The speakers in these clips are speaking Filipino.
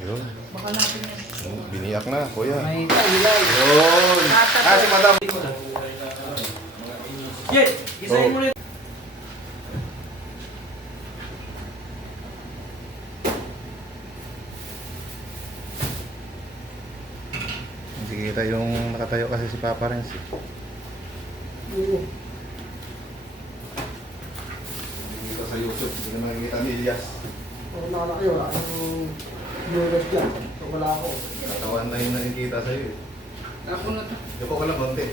Yun. Baka natin yan. Biniyak na, kuya. May tailay. Yun. Si madam. Jet, gisahin mo rin. Hindi kita yung nakatayo kasi si Papa Renz. Oo. Dito sa YouTube, hindi na makikita ni Elias. Ako nakalaki, wala akong viewers dyan. So, wala ako. Katawan na yung nakikita sa'yo eh. Ako na to. Yuko ko lang konti.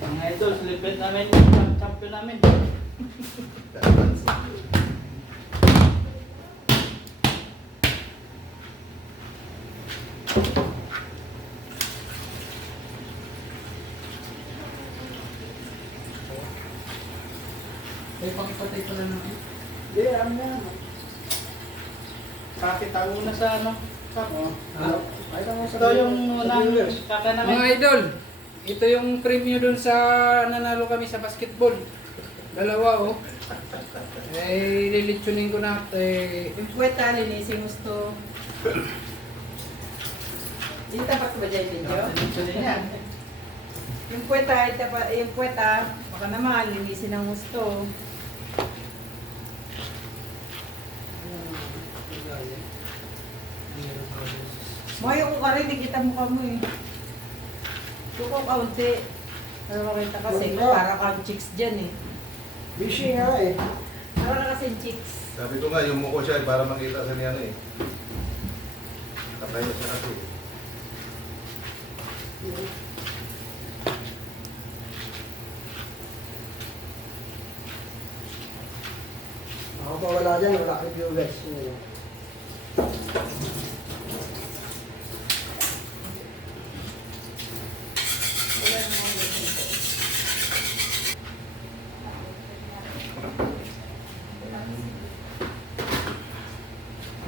Mga idol, slipet namin yung champion namin. Ay, pakipatay ko na naman. Hindi, ano yan. Sakit ako na sa ano. Ay, tama sa Ito yung unang viewers. kaka namin. Mga idol, ito yung premyo dun sa nanalo kami sa basketball. Dalawa oh. Eh, lilitsunin ko na. Yung puweta, linisin mo ito. Hindi tapat ko ba dyan yung video? Yung puweta, baka naman, linisin ang gusto. Mayo ko ka rin, di kita mukha mo eh. Suko kaunti. Pero makita kasi, para kang chicks dyan eh. Busy nga eh. Para ka kasi chicks. Sabi ko nga, yung muko siya eh, para makita sa niya ano eh. Nakatayo siya kasi eh. Ako pa wala dyan, wala akong viewers.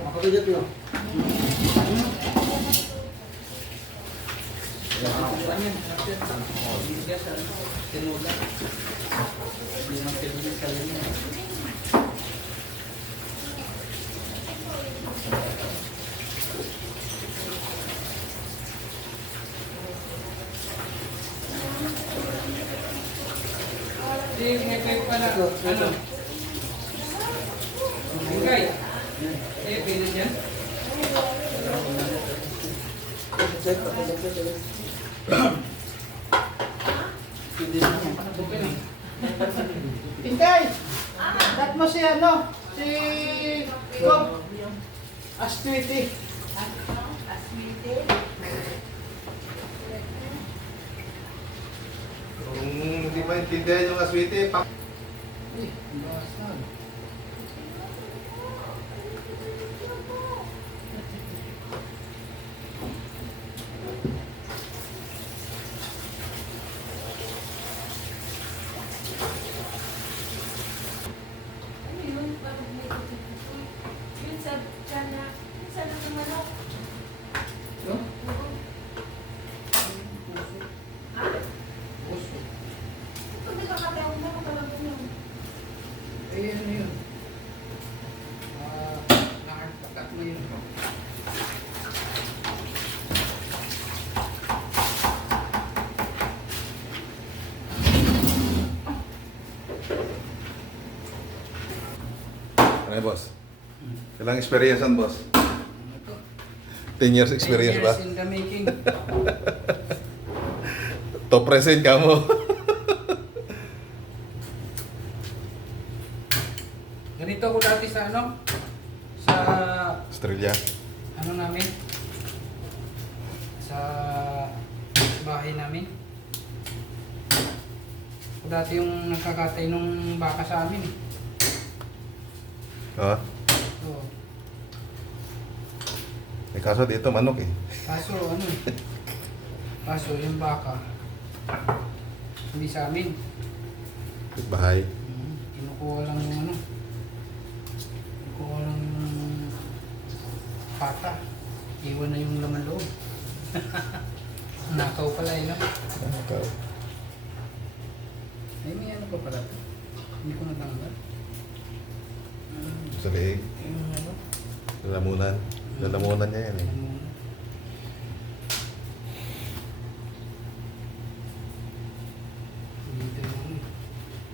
Makabigat mo. May pala, ano? Bigay. Pwede dyan. Check, check. Okay na. Hintay! Dat mo si ano? Si Bob. Aswiti. Kung hindi maintindihan yung aswiti, Eh, basag. Puso. Eh, ano yun? Nakagpakat mo yun. ano yun, boss? Kailang experience yan, boss? Ito. 10 years experience 10 ba? years in the making. To present ka mo. Ganito ako dati sa ano? Sa Australia. ano namin? Sa bahay namin. Ako dati yung nagkakatay nung baka sa amin. Oh. So, Eh, kaso dito manok eh. kaso ano eh. Kaso yung baka hindi sa amin. Bahay. Kinukuha lang yung ano. Kinukuha lang yung pata. Iwan na yung laman loob. Nakaw pala eh, no? Ikaw. Ay, may ano pa pala to? Hindi ko natanggal. Sa leeg. Yung ano? Sa lamunan. Lalamunan niya yan eh.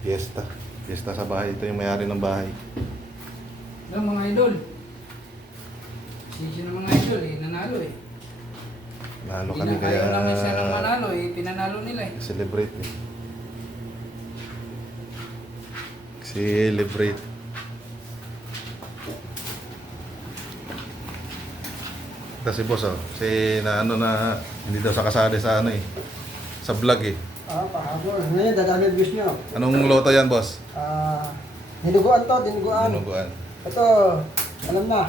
Fiesta. Fiesta sa bahay. Ito yung may-ari ng bahay. Alam mga idol. Sisi ng mga idol eh, nanalo eh. Nalo kami Ayaw kaya namin siya ng manalo eh, pinanalo nila eh. celebrate eh. Celebrate. Kasi boss oh, si na ano na hindi daw sa kasali sa ano eh. Sa vlog eh. Pahabol. Ngayon, dadami views nyo. Anong loto yan boss? Dinuguan to, dinuguan. Dinuguan. Ito, alam na.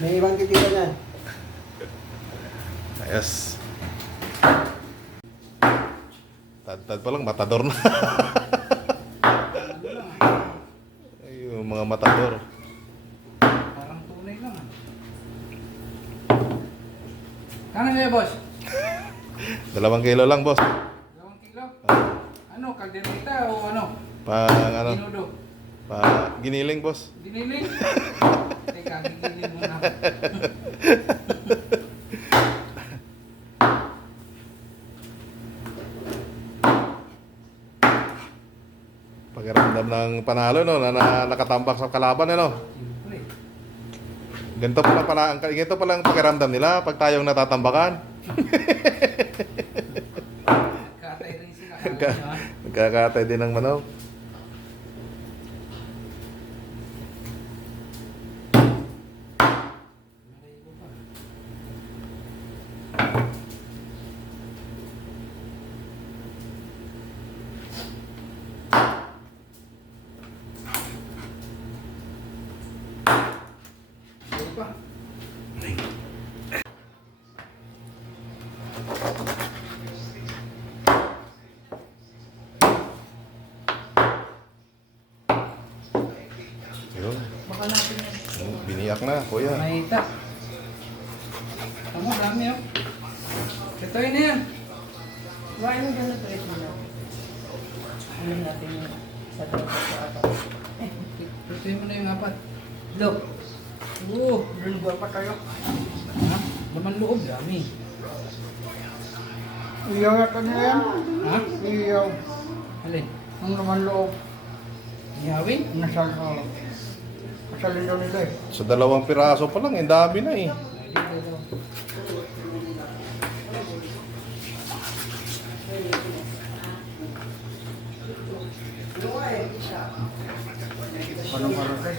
May ibang titira niyan. Ayos. Tad-tad pa lang, matador na. Ay, yung mga matador. Parang tunay lang ah. Kano kaya boss? 2 kilo lang boss. 2 kilo? Ano, kalderita o ano? Pang ano, Ginudo? giniling boss. Diniling? Teka, gigiling muna. Pakiramdam ng panalo no, na nakatambak sa kalaban ano. Siyempre. Ganito pala ang pakiramdam nila pag tayong natatambakan. Katay rin sila. Alam nyo ah. Nagkakatay din ng manok. Naribo pa. Naribo pa. Yun. Baka natin yan. Biniyak na, kuya. Mahita. Tama, dami oh. Ito yun na yan. Kuhain mo gano'n tres mo na. Alam natin yung sa dapat sa apat. Ito mo na yung apat. Look. Dinuguan pa tayo. Ha? Laman loob, dami. Iyaw na ito na yan. Ha? Iyaw. Alin? Ang naman loob. Ihawin? Nasa lindo nila eh. Sa 2 piraso pa lang, ang dami na eh. Anong marami?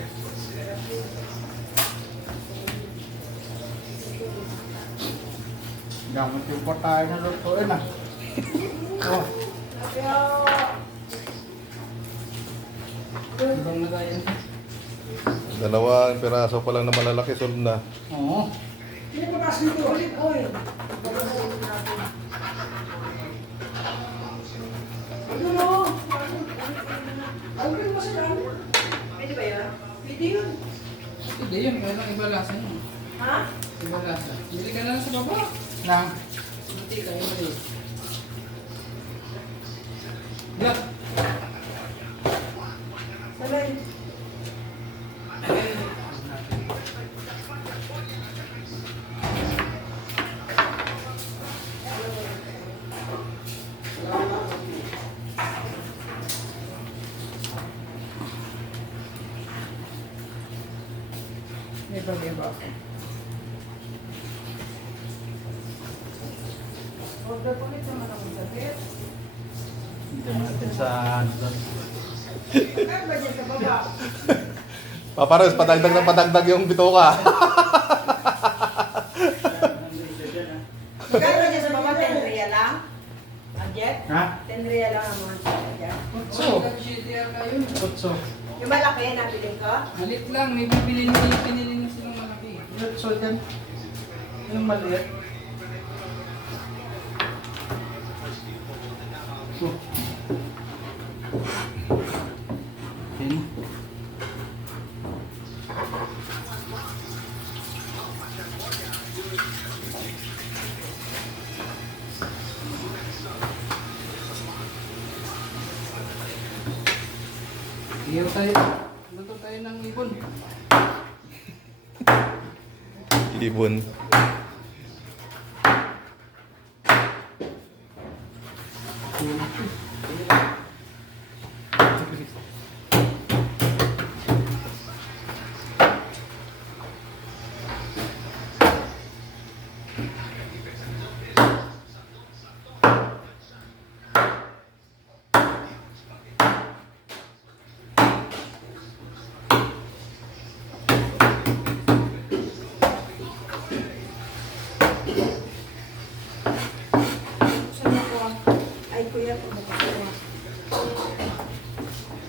Dapat yung pa tayo na lutuin ah. Oh, Ibang lagayan. 2 piraso pa lang na malalaki, solve na. Oo. hindi mo kasi ito. Olive oil. Ano no? Ano mo sila? Pwede ba yan? Pwede yun. Hindi yun, kaya lang iba lasa yun. Ha? Iba lasa. Bili ka na lang sa baba. Na, Hindi ka, yung mali. Yak! Salay. Iba-iba. Order po nito naman ako sa bed. Dito natin sa ano doon. Kaya ba dyan sa baba? Papares, padagdag ng padagdag yung bituka. Kaya ba dyan sa baba? 10 real lang? Ang jet? Ha? 10 real lang ang mga jet dyan. So, GTR kayo. Kutso. Yung malaki na bilhin ko? Malit lang, may bibili na pinili na silang malaki. Kutso din. Yung maliit. Oh. Yan. Iyaw tayo. Luto tayo ng ibon. Ibon. Saan ako? Ay, kuya, kung makakawa.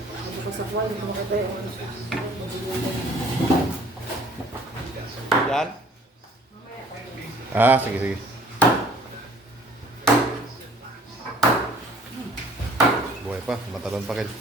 Kung makasakwa, hindi ko makita yung ano. Yan? Ah, sige, sige. Buhay pa, matalon pa kayo.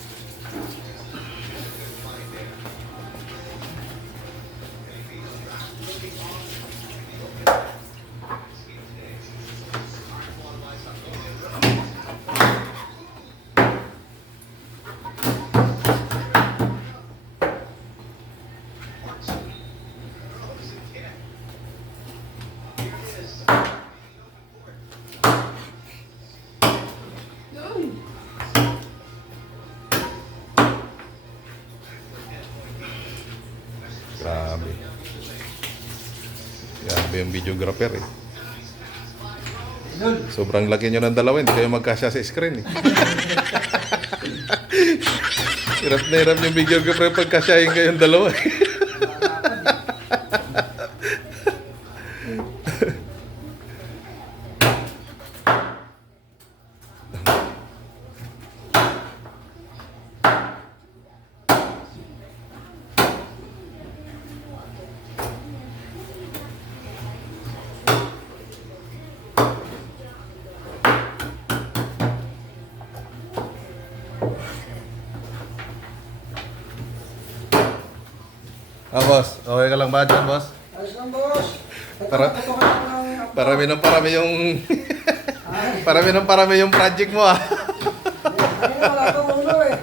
Grabe. Grabe yung videographer eh. Idol. Sobrang laki nyo ng dalawa, hindi kayo magkasya sa screen eh. Hirap na hirap yung videographer pagkasyahin kayong dalawa eh. Ah, boss. Okay ka lang ba dyan, boss? Ayos lang, boss. Para- Ito ka lang ng... Parami ng parami yung... parami ng parami yung project mo ah. Ayun na, wala kang ulo eh.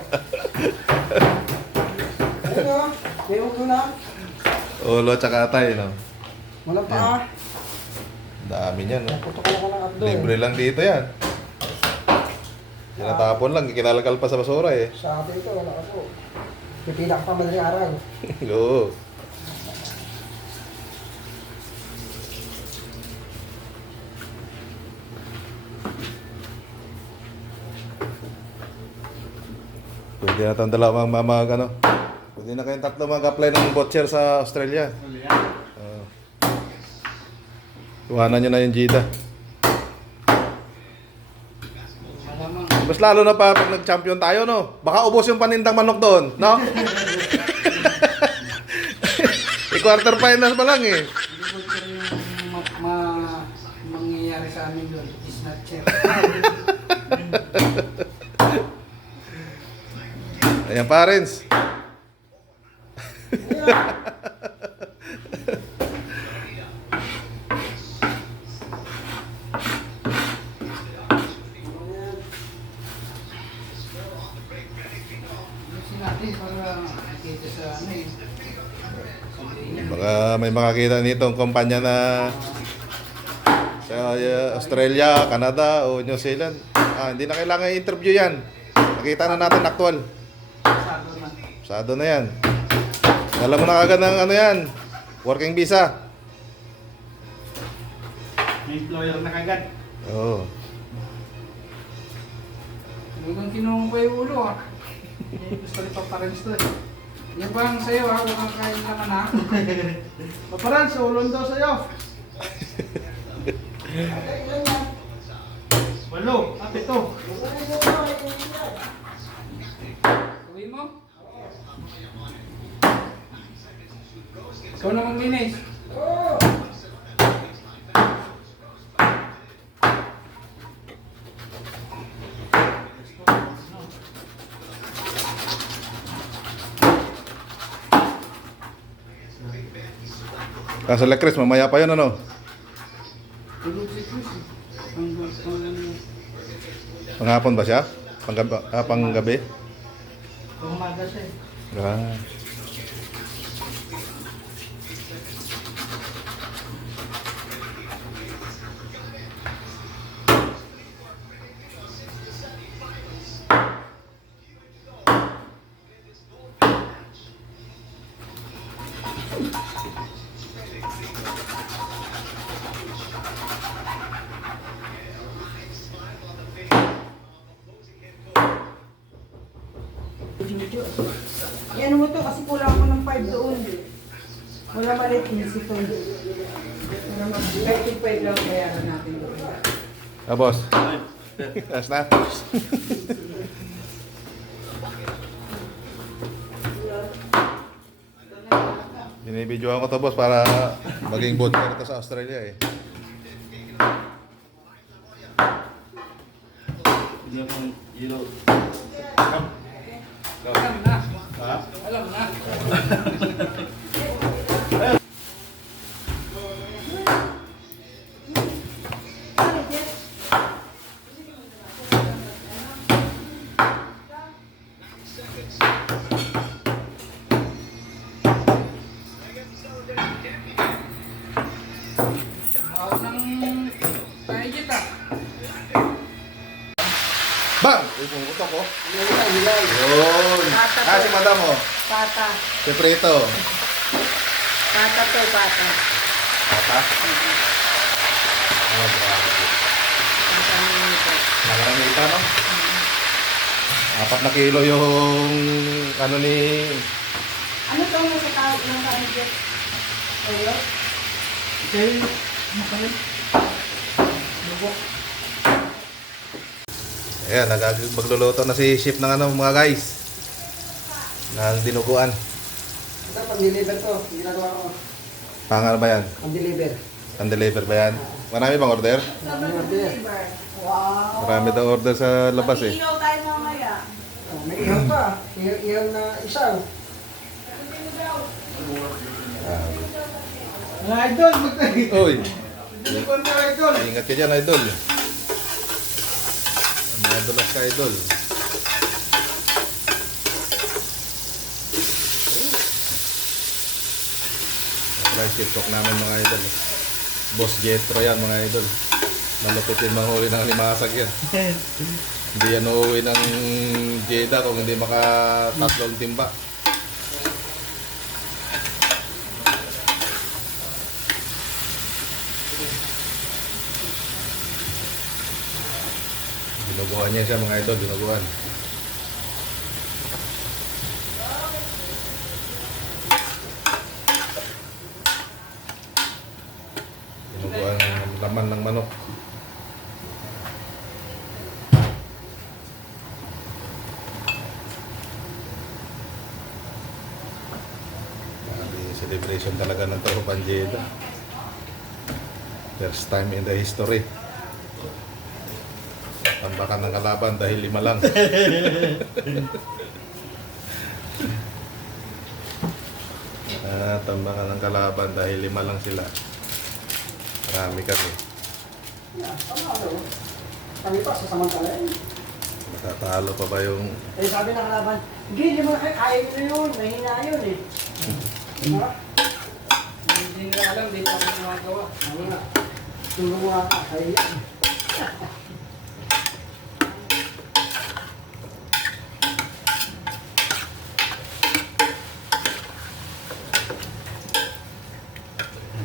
Ayun o, may ulo na. Ulo tsaka atay, no? Wala pa. Dami niyan, no? Puto ko lang ng abdo eh. Libre lang dito yan. Tinatapon lang, kinalakal pa sa basura eh. Sa atin ito, wala ka po. Pipila ka pa madaling araw. Oo. Pwede na itong dalawang ano. Pwede na kayong tatlo mag-apply ng voucher sa Australia. Oo. Tuhanan nyo na yung Gita. Malamang. Mas lalo na pa pag nag-champion tayo, no? Baka ubos yung panindang manok doon, no? I-quarter finals pa lang eh. Hindi ko sure yung mangyayari sa amin doon. It's not sure. Ayan, parents. Ayusin natin para nakita sa ano eh. Baka may makakita nitong kumpanya na sa Australia, Canada o New Zealand. Ah, hindi na kailangan i-interview yan. Nakita na natin actual. Sado na. Sado na yan. Alam mo na kagad ng ano yan. Working visa. May employer na kagad. Oo. Talagang kinuha ko yung ulo ah. Gusto rin pa rin ito eh. Yan ba ang sayo ha? Huwag kang kain naman ha? Paparan, sa ulon daw sa'yo. Walo, at ito. Uwi mo? Ikaw na maglinis. Kaso Chris, mamaya pa yun ano? Tulog si Chris eh. Panghapon ba siya? Panggabi? Umaga siya eh. Ah. Yan mo to kasi kulang ako ng 5 doon. Wala malit easy to. Kahit yung 5 lang bayaran natin doon. Ah, boss. Ayos na. Binibidyoan ko to, boss, para maging butcher ito sa Australia eh. Alam na. Ha? Alam na. Bawa ng paigit ah. Bang! Uy, pumutok ko. Nilay, nilay. Yun. Pata to. Ah, si madam oh. Pata. Si Prito. Pata to, pata. Pata? Oh, grabe. Nakarangita, no? 4 na kilo yung ano ni... Ano to mo sa tawag ng paigit? Ayo? Okay. Ano pa yun? Lubok. Ayan, magluluto na si Chef ng ano mga guys. Ng dinuguan. Ito, pang-deliver to. Ginagawa ko. Pangal ba yan? Pang-deliver. Ang-deliver ba yan? Marami bang order? Wow. Marami daw order sa labas eh. Mag-iilaw tayo mamaya. Oh, may ihaw pa. Ihaw na isa. Mga idol, magtayo. Uy, Dilipan ka idol. ingat ka dyan idol. Mga dulas ka idol. Apply TikTok namin mga idol. Boss Jetro yan mga idol. Malupit yung manghuli ng limasag yan. Hindi yan uuwi ng Jeddah kung hindi makatatlong timba. Dinuguan niya siya mga idol, dinuguan. Dinuguan ang laman ng manok. Grabe, celebration talaga ng Tropan Jeddah. First time in the history. Tambakan ng kalaban dahil 5 lang. Tambakan ng kalaban dahil 5 lang sila. Marami kami. Tama ano. Kami pa, sasamantala yun. Matatalo pa ba yung... Eh, sabi ng kalaban, hindi mo na kaya mo na yun. Mahina yun eh. Ha? Hindi nila alam, di pa ako gumagawa. Ano nga. Tulong nga ka. Kaya yan.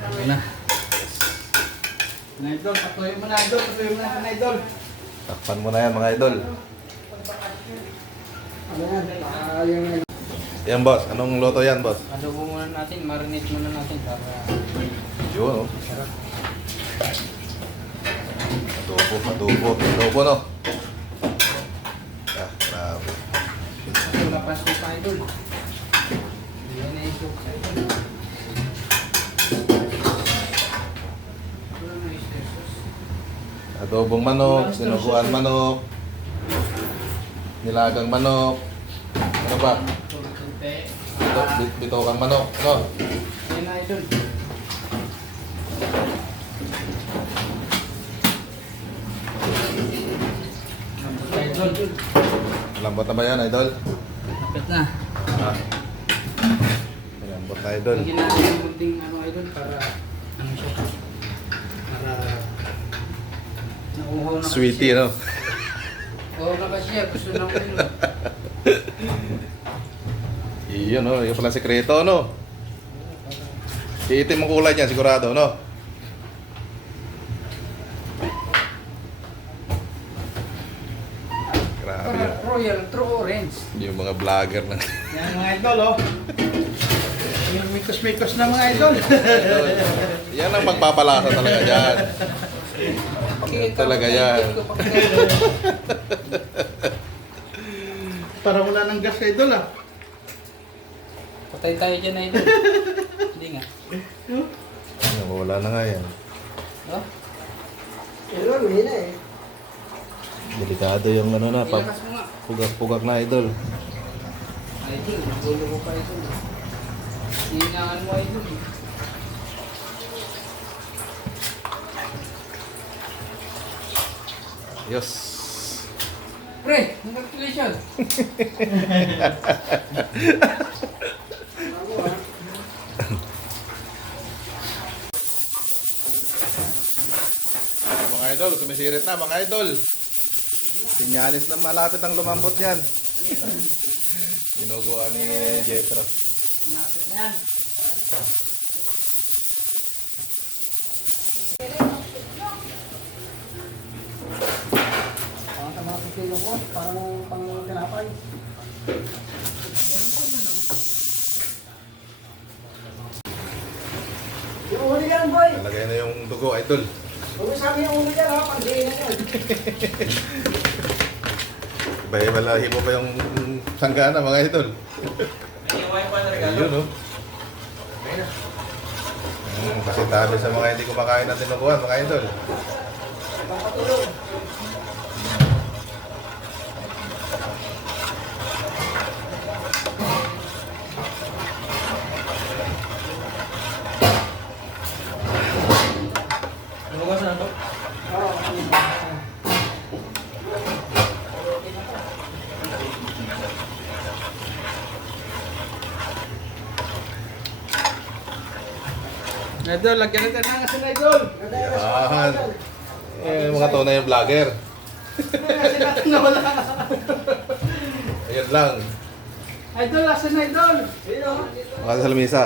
Ano na? Mga idol, patuloy mo na idol. Patuloy mo na mga idol. Takpan mo na yan mga idol. Ano yan? Yung... Yan boss, anong loto yan boss? Adobo muna natin, marinate muna natin para Yun oh. sarap. Adobo no. Ah, grabe. Ito lapas ko pa idol. Hindi na isok sa idol. Wala na isos. Adobong manok, sinuguan manok, nilagang manok, ano ba? Turte. Bitokang manok, no? Yan na idol. Idol. Lambot na ba yan, idol? Kapit na. Ah. Lambot na, idol. Lagyan natin yung munting ano idol para ano siya. Para nauuhaw na kasi Sweetie, siya. no? Oo na kasi siya. Gusto na ko yun. Iyon, no? Yung pala sekreto, no? Iitim ang kulay niyan, sigurado, no? Grabe yun. Royal True Orange. Yung mga vlogger na. Yan mga idol, oh. Yung mikos-mikos na mga idol. Yan ang magpapalasa talaga dyan. Yan talaga yan. Para wala ng gas idol, ah. Patay tayo dyan na ito. Hindi nga. Wala na nga yan. No? Pero may na eh. Delikado yung ano na, Ilakas mo nga. pugak-pugak na idol. Idol, nagulo ko pa idol. Hihingaan mo idol. Yes. Pre, congratulations. Mga idol, sumisirit na mga idol. Sinyalis na malapit ang lumambot yan. Ginuguan ni Jetro. Malapit na yan. Parang tama sa kilo ko. Parang pang tinapay. Yung uli yan, boy. Nalagay na yung dugo, idol. Huwag mo sabi yung uli yan, ha? Pang-diin na yun. Iba-ibalahi mo pa yung sanggana, mga idol. Ayun, oh. Kasi tabi sa mga hindi kumakain ng tinubuan, mga idol. Idol, lagyan natin ng asin idol. Yan. Eh, mga tunay yung vlogger. Asin natin na wala. Ayan lang. Idol, asin idol. Mga sa lamisa.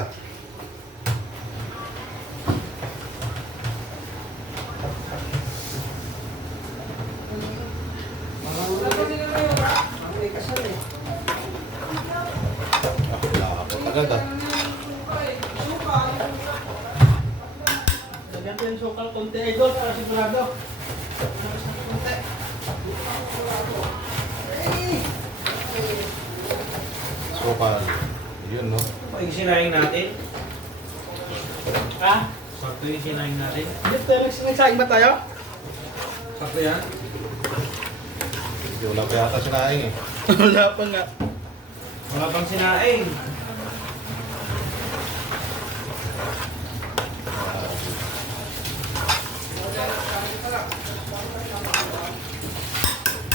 May kasal eh. Lapot agad ah. Lagyan natin yung sukal konti idol para sigurado. Sukal. Yun, no? Yung sinaing natin? Ha? Sakto yung sinaing natin? Dito, nagsaing ba tayo? Sakto yan? Hindi wala pa yata sinaing eh. Wala pa nga. Wala pang sinaing.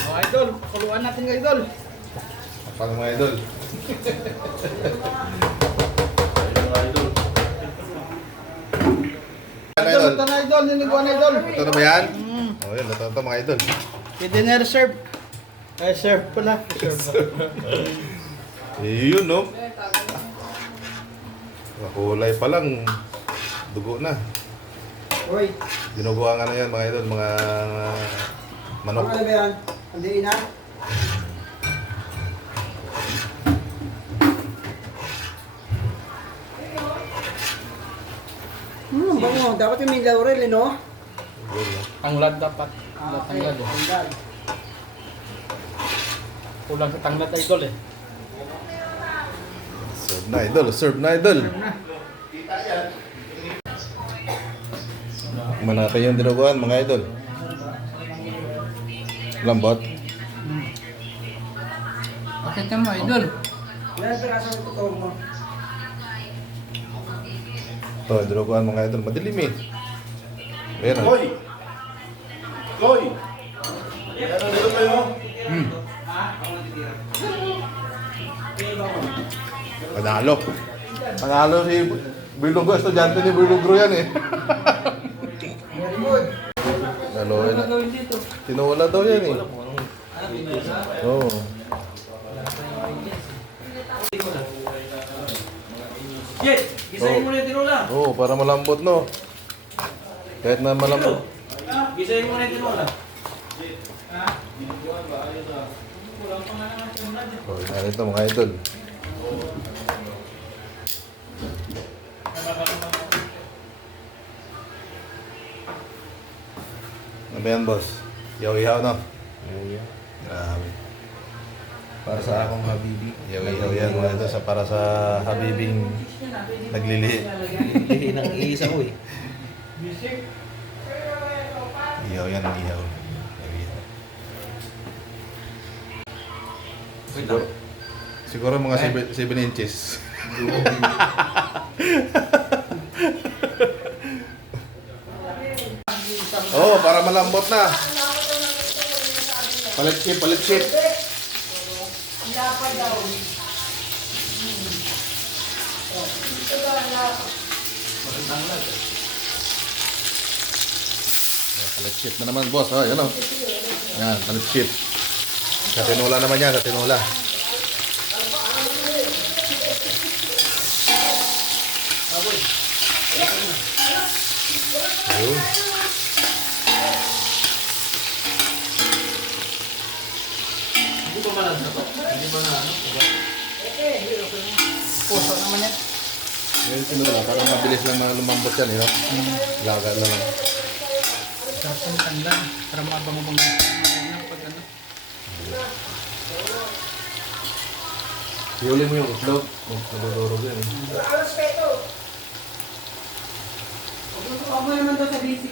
Oh, idol, kuluan natin ng idol. Paano mga idol? Ano, Idol, idol? ito na idol, niniguan idol. Ito na ba yan? Oh, yun. Ito mga idol. Pwede na reserve. Ay, serve pala. Reserve. Yun, no? Kulay pa lang. Dugo na. Uy, Dinuguan ano yan mga idol, mga manok. ano ba yan? Pandiin na? Bango. Dapat yung may laurel, eh, no? Yun, no? Tanglad dapat. Tanglad eh. Tanglad. Kulang sa tanglad idol eh. Serve na idol, serve na idol. Tikman natin yung dinuguan mga idol. Lambot. Bakit yan mo idol? Yan, piraso ng totoo mo. Ito, dinuguan mga idol. Madilim eh. Ayan o. Koy! Koy! Ano dito kayo? Panalo. Panalo si Bilugro. Estudyante ni Bilugro yan eh. Very good. Ano, Ano gagawin dito? tinula daw yan eh. Oo. Oh. Jet, gisahin mo na yung tinola. Oo, para malambot, no? Kahit na malambot. Gisahin mo na yung tinola. Oh, narito mga idol. Ano ba yan, boss? Ihaw-ihaw, no? Grabe. Para sa akong habibi. Ihaw-ihaw yan mga idol. Para sa habibing naglilihi. Lihi ng iisa ko eh. Ihaw yan, ihaw. Ihaw-ihaw. Siguro mga 7 inches. Oh, para malambot na. Palit chip, palit chip. Lapa daw. Palit chip na naman, boss. Oh, yan o. Yan, palit chip. Sa tinola naman yan, sa tinola. Ayun. Hindi ba malasa to? Hindi ba na ano? Puso naman yan. Yung tinola, parang mabilis lang na lumambot yan, no? Laga lang. Sarap ng tanda. Para mabango-bango. Pag ano. Huli mo yung itlog. Nalulurog yan. Huwag mo naman daw sa B60.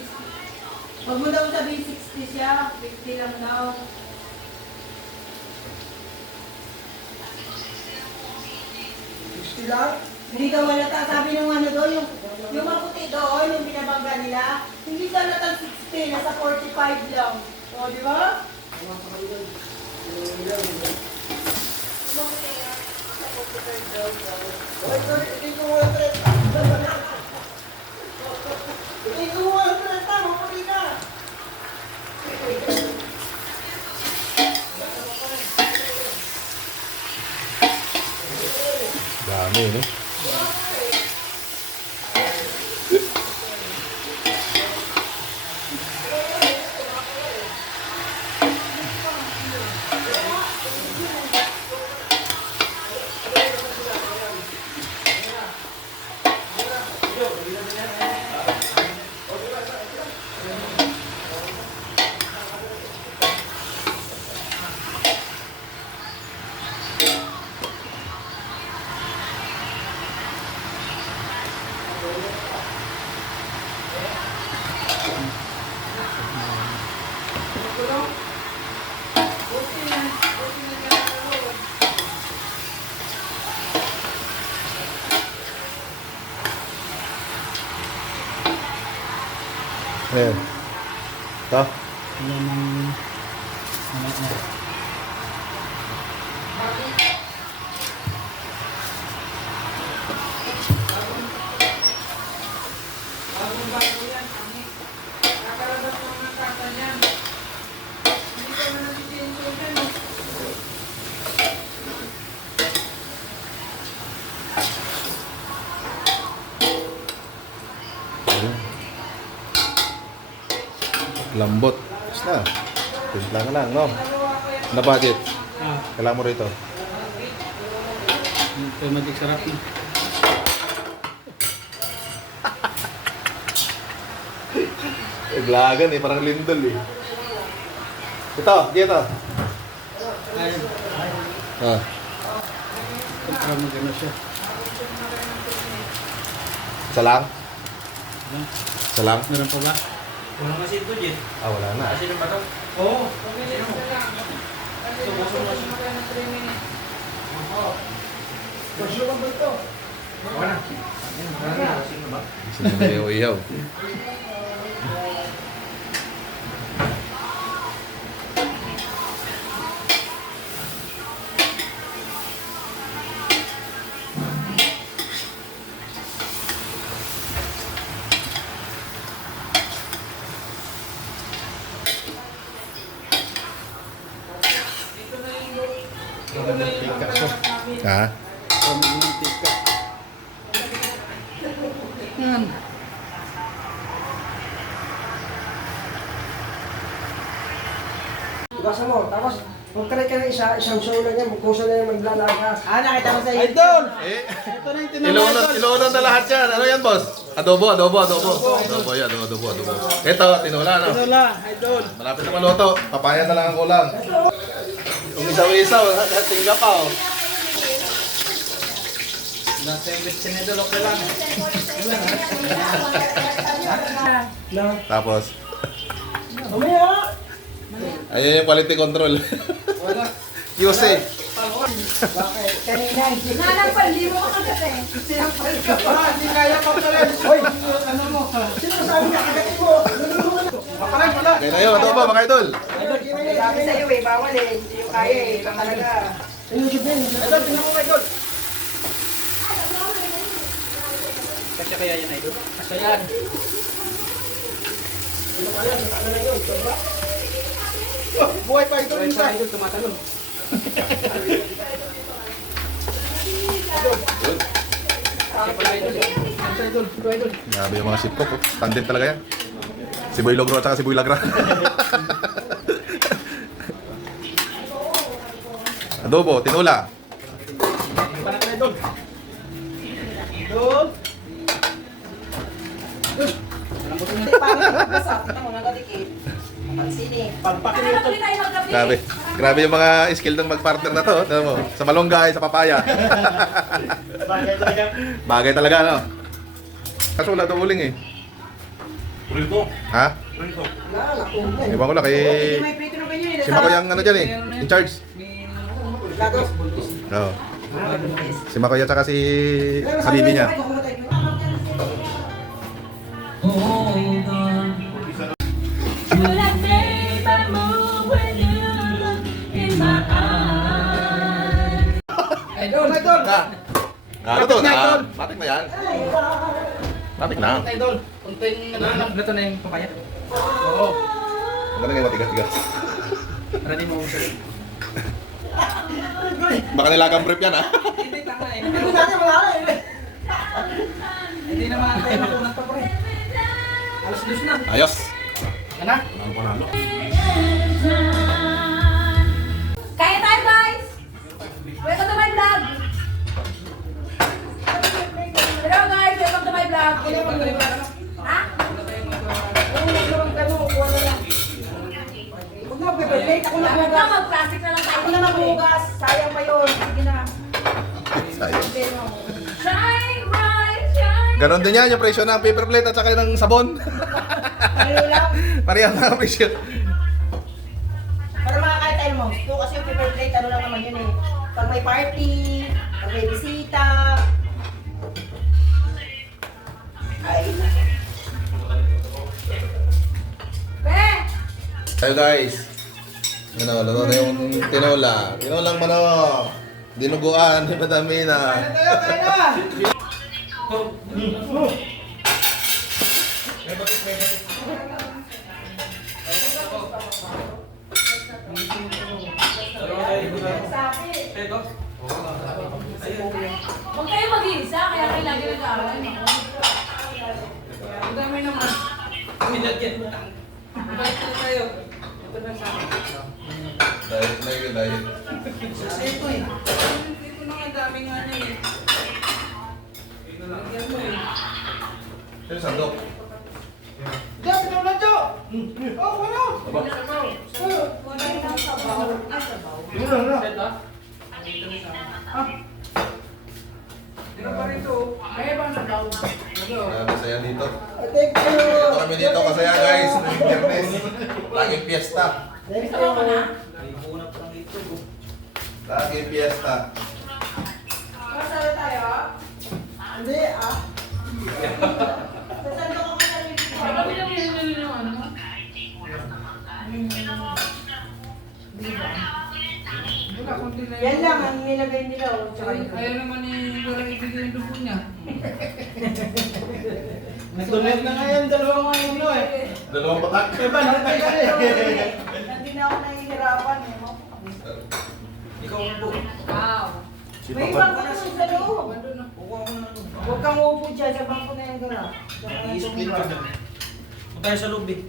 Huwag mo daw sa B60 siya. 50 lang daw. Hindi daw malata. Sabi nung ano doon, yung maputi doon, yung binabangga nila, hindi daw natang 60, nasa 45 lang. O, di ba? Dami, no? Ayan. Ito. Yan ang... Ano na. Ayan. Lambot. Tapos na. Timpla ka lang, no? Na budget. Kailangan mo rito. Ito magic sarap eh. Iglagan eh, parang lindol eh. Ito, dito. Ayun. Ah. Para magano siya. Isa lang? Ano? Isa lang? Meron pa ba? Walang kasi ito, Jet. Ah, wala na. Kasi naman ito. Oo. Ito, buso mo. Wala. Gusto mo na ihaw-ihaw. Ha? Para maging tika. Yan. Basa mo, tapos magkaray ka na isang show lang yan, magkusa na yung maglalagas. Nakita mo sa Idol! Eh, Ito na yung tinanong ilonan na lahat yan. Ano yan, boss? Adobo. Adobo yan, adobo. Ito, tinola, no? Tinola, idol. Malapit na maluto. Papaya na lang ang kulang. Umisaw-isaw, tingga pa, oh. Nasa yung bitsin nito, okay lang. Tapos, Mamaya! ayun yung quality control. QC. Bakit? Kanina, hindi ko. Nanapali mo ka kasi. Sinampal ka pa. Hindi kaya pa pala. Hoy! Ano mo? Sino sabi na kagatin mo? Nalulungan ako. Makaray pala. Kaya na yun, adobo, mga idol. Sabi sa'yo eh, bawal eh. Hindi yung kaya eh. Ito talaga. YouTube yan. Idol, tingnan mo idol. Kasi kaya yan idol. Kasi yan. Buhay pa idol. Buhay pa idol, tumatalon. Kasi pala idol eh. Kasi idol, ito idol. Grabe yung mga ship cook. Tandem talaga yan. Si Boy Logro at saka si Boy Lagra. Adobo, tinola. Parang idol. Idol. Parang basa. Ito mo, nagkadikit. Pansin eh. Pagpakin nito. Grabe. Grabe yung mga skill ng mag-partner na to. Tignan mo. Sa malunggay, sa papaya. Bagay talaga. Bagay talaga, no? Kaso wala daw uling eh. Prito. Ha? Prito. Iwan ko lang kay... Hindi may prito na ba yun eh? Si Mako yung ano dyan eh. In charge. Lagos. Oo. Si Mako yan tsaka si Habibi niya. Will I make my move when you look in my eyes? Idol, Idol. Ano to? Matik na yan. Matik na. Idol. kunting luto na yung papaya. Oo. Ang galing yung matigas-tigas. Ready mo sir. Baka nilagang brief yan, ha? Hindi tanga eh. Hindi natin wala eh. Hindi naman tayo makunat pa pre. Alas 2 na. Ayos. Yan na. Kaya tayo guys! Welcome to my vlog! Hello guys! Welcome to my vlog! Ha? Huwag na, bebe. Ako na Ito, bugas. mag-plastic na lang tayo. Ako na magbugas. Sayang pa yun. Sige na. Ayos. Shine bright, shine! Ganon din yan yung presyo ng paper plate at saka ng sabon. Ano lang? Parehas na ang presyo. Para makakain tayo mo. Ito kasi yung paper plate, ano lang naman yun eh. Pag may party, pag may bisita. Ay. Be! Tayo guys. Ano, luto na yung tinola. Tinolang manok. Dinuguan, madami na. Huwag kayo mag-iisa, kaya kayo lagi nag-aaway. Ang dami naman. Minagyan mo lang. Balik na tayo. Ito na sa akin. Diet na yun, diet. Ito eh. Ito na ang dami nga niya eh. Lagyan mo eh. Ito yung sandok. Diyan, pinulan Jo. Oh, wala. Aba. Yun na. Set ah. Dito na sa akin. Hindi ka pa rito. Kaya ba sa daw? Masaya dito. Thank you. Dito kami dito, masaya guys. Biyernes. Laging fiesta. Thank Ito ka na? you. Laging fiesta. Masala tayo. Hindi ah. Sasando ko sa Sabi lang yun yung ano. Wala, kunti na Yan lang ang nilagay nila. Oh. Tsaka yun. Ayaw naman eh, wala ibigay yung dugo niya. Nag-donate na ngayon, dalawang ano eh. Dalawang patak. Iba, nakatay ka eh. Hindi na ako nahihirapan eh. Ikaw ang po. Wow. May ibang ko na sa loob. Huwag kang uupo dyan. Sa bangko na yung tumira. I-split ka dyan. Punta tayo sa loob eh.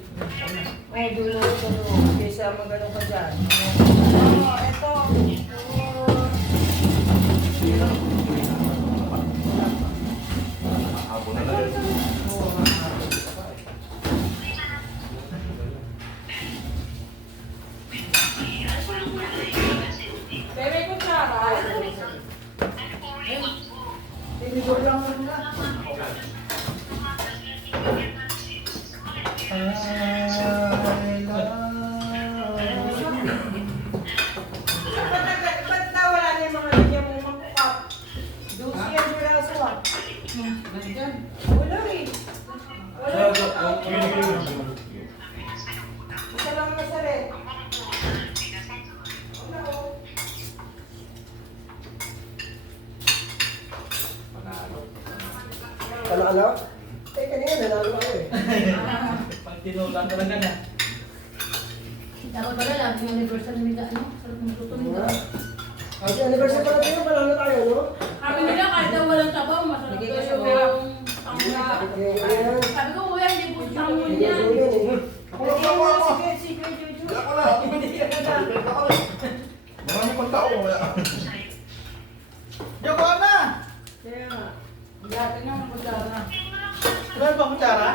Ay, dulo sa loob. Kaysa magano ka dyan. Oo, eto. Hapon na lang. Bebe ko tsara. Tinigor lang muna. Ba't na wala na yung mga lagyan mo makukap? Dusi yan piraso ah. Nandyan. Wala eh. Wala. Isa lang masalit. Wala oh. Ano? Eh, kanina nanalo ako eh. Pag tinulang talaga na. Dapat pala lagi yung anniversary ni ano? Sarap ng luto nito. Ang anniversary pala tayo, panalo tayo, no? Sabi nila kahit daw walang sabaw, masarap Hindi daw ka yung sabaw. tangula. Okay, ayan. Sabi ko, kuya, hindi po tangul Hindi yan. ko yan eh. Lagyan mo na si Jojo. Ako na. Marami pang tao. Joko na! Kaya nga. Lahat na ang kutsara. Wala ba kutsara?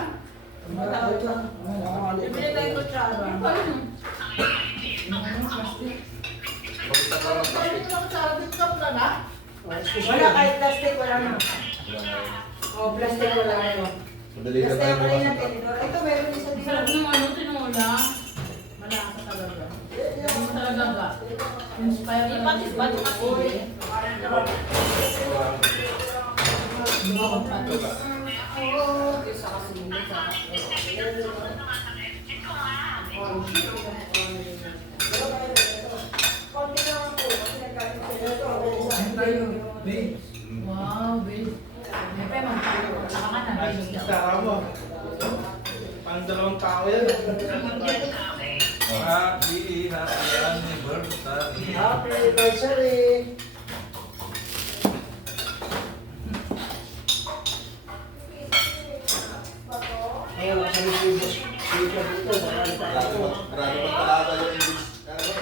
Bibili tayo kutsara. Wala kahit plastic, wala na. Oh, plastic wala na ito. Madali na Plastic tayo wala na bukas. tinidor. Ito meron isa dito. Sarap ng ano, tinula. Malasa talaga. Ano talaga ba? Inspired na lang. Ba't kasi? Konti lang ako. Kasi nagkakaroon sila ito. Wow, babe. Siyempre, magkakaroon na. Kutsara mo. Pang dalawang tao yan. Happy anniversary. Happy anniversary! Ayan, nakasabi si Boss. Dito, marami tayo. Marami pang talata yung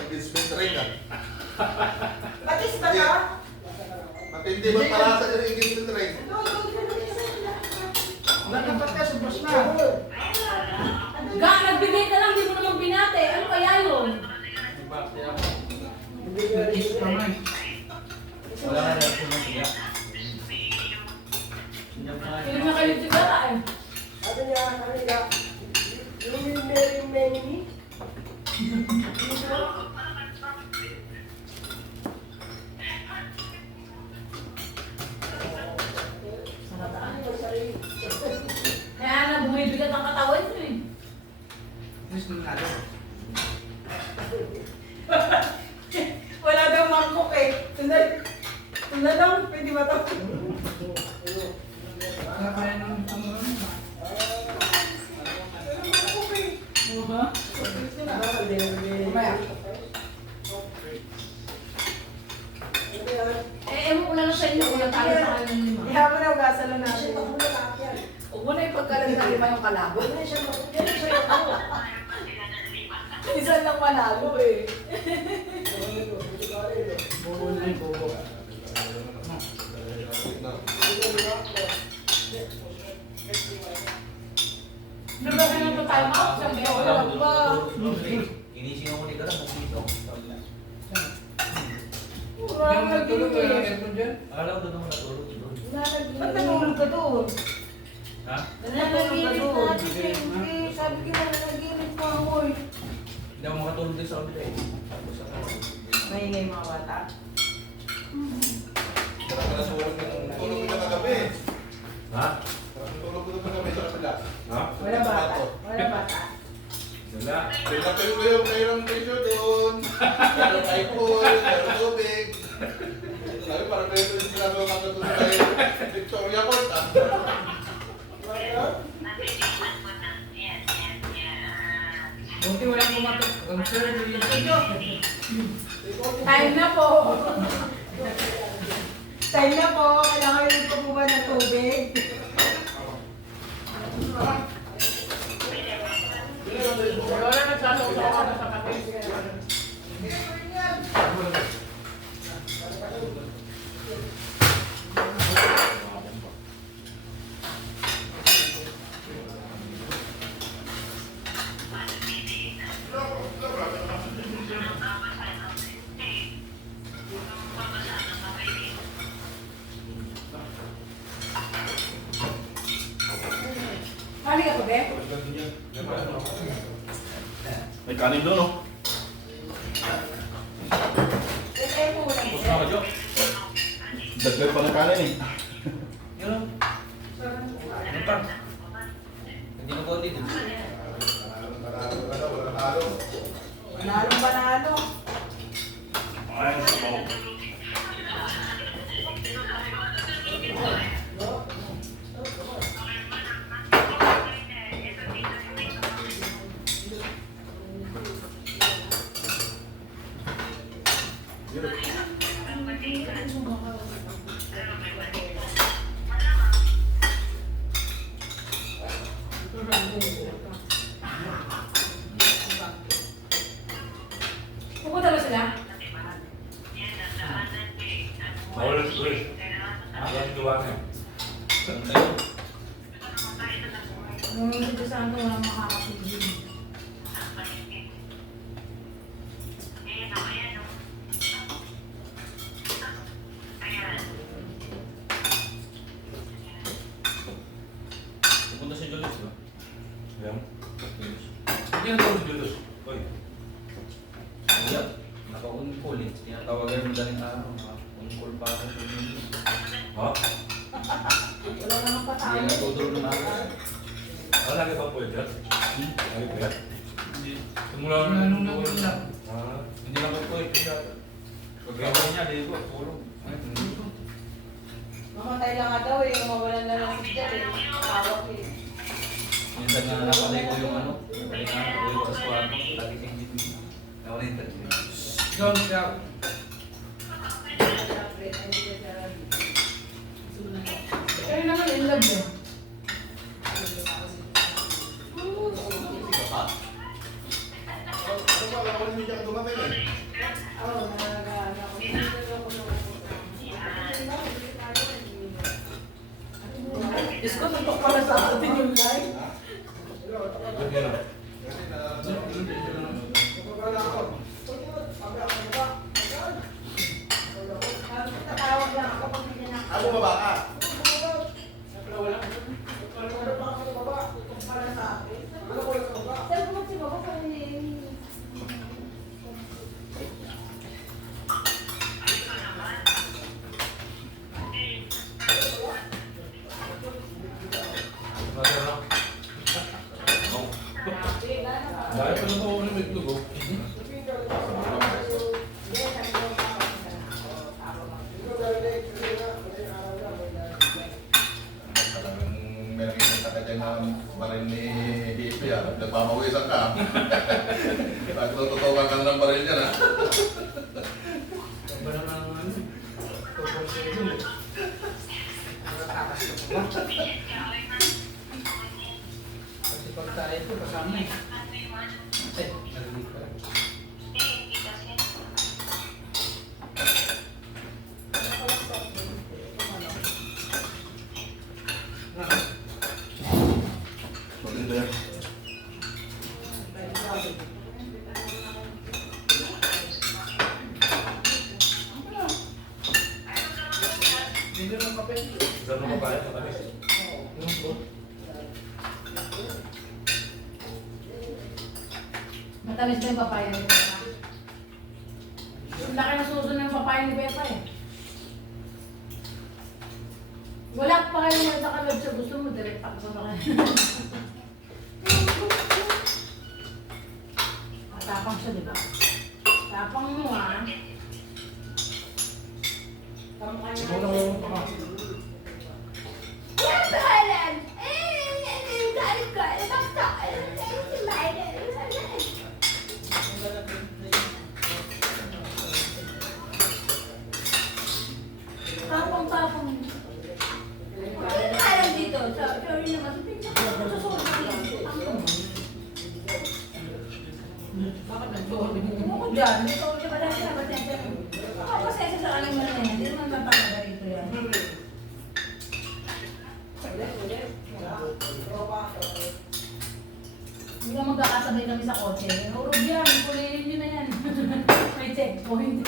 engagement ring ah. Batis ba ito? Matindi bang talata yung engagement ring? Nakapat ka, subos na. Ga, nagbigay ka lang, di mo naman binate. Ano kaya yun? Hindi ko rin. Wala na lang sumasiya. Hindi na kayo sigara eh. Sabi niya, kanina, yung Mary Many, Kaya na bumibigat ang katawan ko eh. Gusto na natin. Wala daw mangkok eh. Tunay lang, pwede ba ito? Wala kaya ng ano. Mamaya. Ewan ko lang sa inyo kung natalo sa kayo ng lima. Iha mo na ugasan lang natin. Huwag mo na ipagkalan na lima yung kalabo. Isa lang manalo eh. Bobo na yung bobo. Nabasa na ito tayo mga sabi ko, wala pa. Inising ako ni Karang kasi ito. Wala Diyan nang natulog, wala nagiginis. aircon dyan. Akala ko doon ako natulog doon. Ba't natulog ka doon? Ha? Nanaginip natin eh. Sabi ko na nanaginip pa ako eh. Hindi ako makatulog din sa kabila eh. Tapos ako. Maingay mga bata. Sarap na suwag ng tulog ko na kagabi. Ha? Sarap ng tulog ko na kagabi sa kapila. Ha? Wala bata. Wala bata. Wala. Pinapil ko yung mayroong tissue doon. Mayroong iPhone, mayroong tubig. Sabi parang mayroon yung ginagawa ka doon kay Victoria Court ah. Buti walang pumatok. Ang surgery. Time na po. Time na po. Kailangan rin po ba ng tubig? Kali ka pa, Be? May kanin doon, no? Eh, mo lang. Tapos na ka, Jo. Dagdag pa ng kanin, eh. Yun lang. Ano pa? Hindi na ko din. Panalong panalo. Ay, sabaw. Pupunta ba sila? Mawala si Chris. Ayan, gawa niya. Nung dito sa ano, walang makakapigil. Pupunta si Julius, no? Ayan. Hindi na tawag si Julius. Uy. Ayan. Naka-on-call eh. Tinatawagan mo daling araw. On-call pa ako. Ha? Wala namang Hindi patalo. na tutulog ng araw. Ah, lagi ba po yun, Jess? Lagi po yan? Hindi. Simula na nung nakulong lang. Ah, hindi na po ito siya. Pagkakawa niya, di ko, tulog. Ay, hindi ko. Mamatay lang nga daw eh, mawalan na lang siya eh. Tawag eh. Minsan nga nakalay ko yung ano, balik na ako yung aswado, lagi kang hindi. Nawala yung tatlo. Don't shout. Kaya naman in love eh. Diyos ko, tutok pala sa atin yung live. Lagi lang. Tatawag lang ako pag hindi na. Ako baba ka. Saan mo si Baba kung hindi? Lagi lang. Dahil pa na ako ng itlog, oh. Talagang meron yung kakadyan na baril ni Hippie, ah. Nagpamawisan ka, ah. Nagtututukan ka ng baril niya, ah. Ba naman ang ano? Tupong sa ilo eh. Nakatakas ka pa ba? Kasi pag tayo ito, kasama eh. Ay, narinig ka lang. Maganda yan. Hindi naman kape. Ganun ka ba yan? Matamis. Yung po. Matamis ba yung papaya ni Pepa? Ang laki na suso ng papaya ni Pepa eh. Wala pa kayo na sa kalab sa gusto mo, direct takbo na kayo. Matapang siya, di ba? Tapang mo ah. Kamukha niya. Wala ko pa ka. Yes, Helen! Galit ko. Tapang-tapang. Parang dito. Sorry naman. Bakit nag-sorry? Ano ko dyan? Hindi ko siya pala siya. Pasensya mo. Ako pasensya sa aling mga yan. Hindi naman tatanga rito yan. Hindi na magkakasabay kami sa kotse. Urog yan. Kulihin nyo na yan. May checkpoint.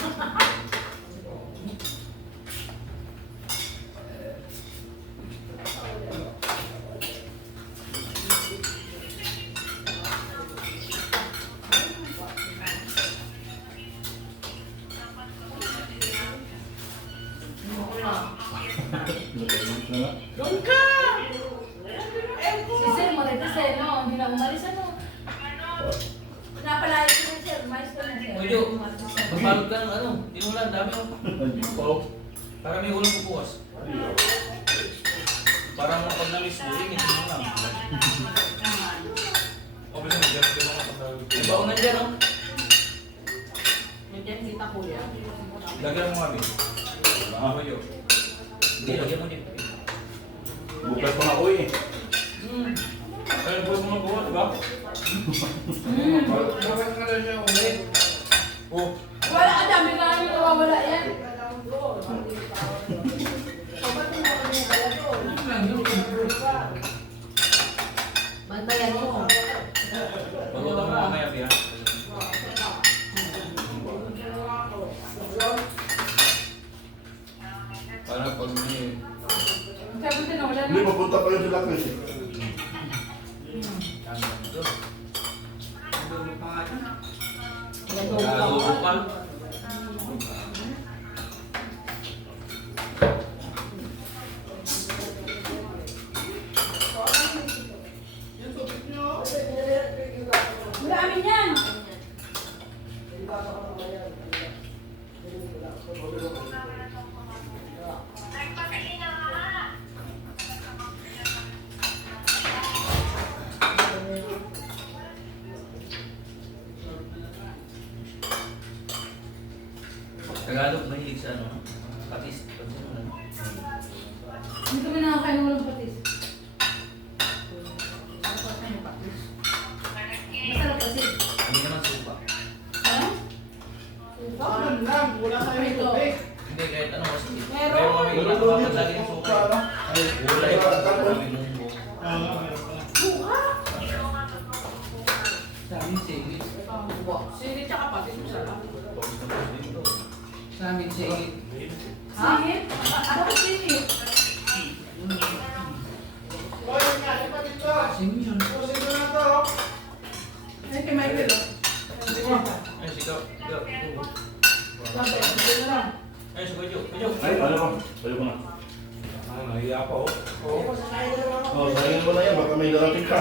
Si Sir, marites eh, no? Hindi na umalis, ano? Napalayo ko na, Sir. Umalis ko na, Sir. Oyo, magbalot ka ng ano, tinulan, dami oh. Para may ulang bubukas. Para mo pag na-miss mo, ingin mo lang. Iba ko nandiyan oh. Nandiyan kita, kuya. Lagyan mo kami. Oyo. Hindi, lagyan mo din. Bukas pa ako eh. Ayun po mga gawa, diba? Bakit ka na siya ulit? Oh. Wala ka dami ka ano, nawawala yan. Bantayan mo. Palutan mo mamaya, Pia. Para pag may... Sabi ko na, wala Hindi, na. papunta pa yun sila Chris eh. Lupal. Wala amin yan. Tagalog mahilig sa ano? Patis. Hindi kami nakakain ng walang patis. Masarap kasi. Hindi naman supa. Ha? Wala tayo Ito. tubig. Hindi kahit ano kasi. Meron. Pero kami ulam kapag lagi yung suka. Gulay. Kami munggo. Buka! Sa amin singit. Sige, tsaka patis masarap. Sa amin singit. Singit? Bakit singit? Asim yun. Ay, kay Michael, oh. Ay, sigaw. Sigaw. Sabi, hindi na lang. Ay, sigaw. Sigaw. Ay, ano ba? Sayo ko na. Nahiya pa oh. Oh, sayang mo na yan, baka may darating ka.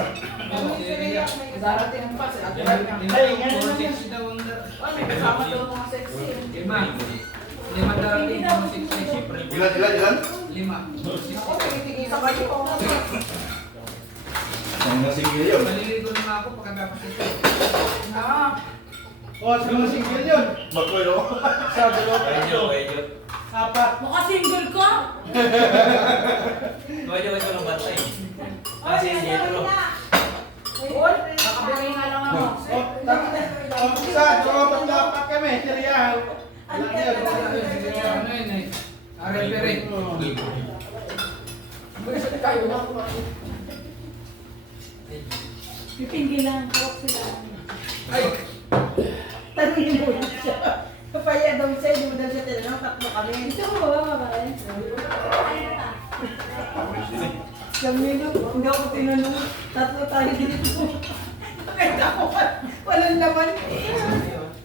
Darating pa, sa Ay, 460 daw ang Oh, may kasama daw mga sexy. Lima darating, 460. Ilan? 5. Ako, tingin sa kayo. Ang nasingil yun. Maliligo na nga ako pagkatapos ito. Ah, Oh, sa mga single yun. Makoy no? Sabi ko. Medyo. Apat. Mukha single ka? Medyo ito lang batay. Kasi hindi ito. Uy, kakabili nga lang ako. Oh, saan? Apat kami. Serial. Ano yun eh? Arepere. Pipinggilan, kawak sila. Ay! tanongin mo lang siya. Kapaya daw siya, hindi mo daw siya tinanong, tatlo kami. Gusto mo ba mabay? Kami nyo, hindi ako tinanong, tatlo tayo dito. Kahit ako, walang laman.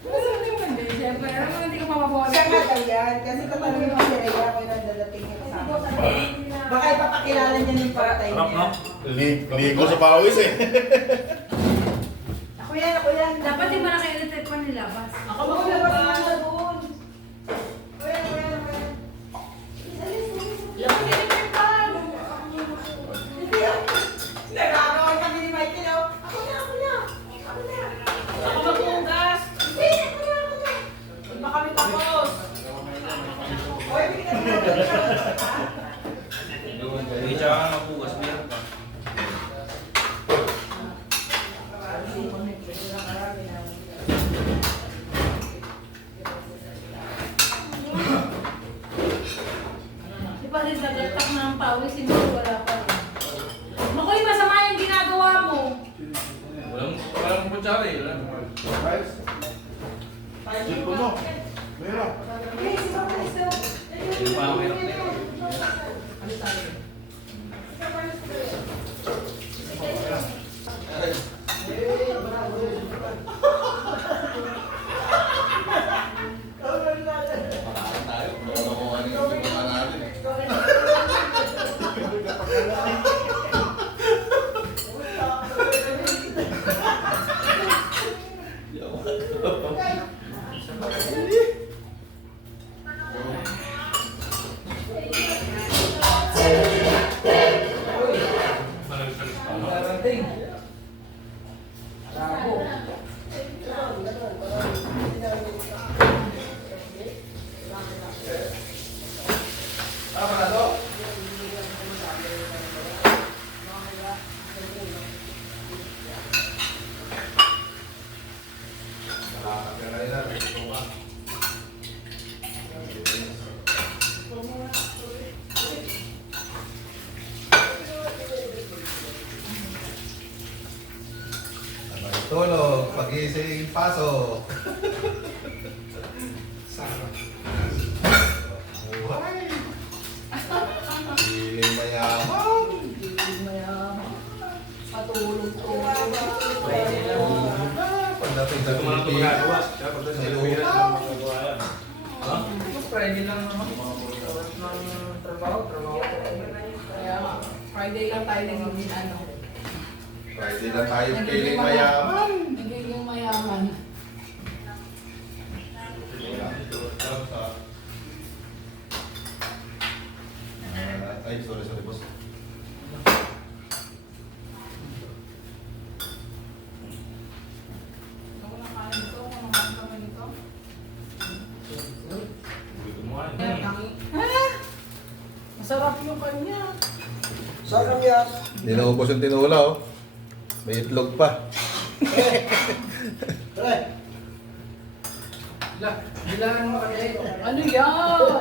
Walang laman eh. Siyempre, alam mo hindi ka mababawala. Siya nga daw yan, kasi tatanungin mo si Rhea kung ilan dadating yung kasama. Baka ipapakilala niya ng patay niya. Ligo sa pawis eh. Ako yan. Dapat di ba naka-electric pa nilabas? Ako maglabas na doon. Ako yan. Electric pa! Hindi yan. Nagagawa kami ni Michael, oh. Ako na. Ako maghugas! Hindi, ako na. Hindi pa kami tapos! Oy, bigyan mo na. Hindi siya ka mabugas. Meron pa. Di ba rin nagagtak na ang pawis, hindi wala pa rin. Makoy, masama yung ginagawa mo. Walang kutsara eh. Guys, cellphone mo. Meron. Okay, si Papa Listo. Yung pangakirap na yun. dating. Bravo. Tama na to. Tulog, pagising, pasok. Sarap. Buhay. Piling mayaman. Pagdating sa Pilipinas, sa lupa. Friday lang naman. Oras ng trabaho. Kaya Friday lang tayo nagiging ano. Friday na tayo piling mayaman. Nagiging mayaman. Ay, sorry boss. Ako nakain ito, kumakain kami nito. Masarap yung kanya. Sarap yan. Hindi naubos yung tinula, oh. May itlog pa. Pre, Bilangan mo kasi. Ano yan?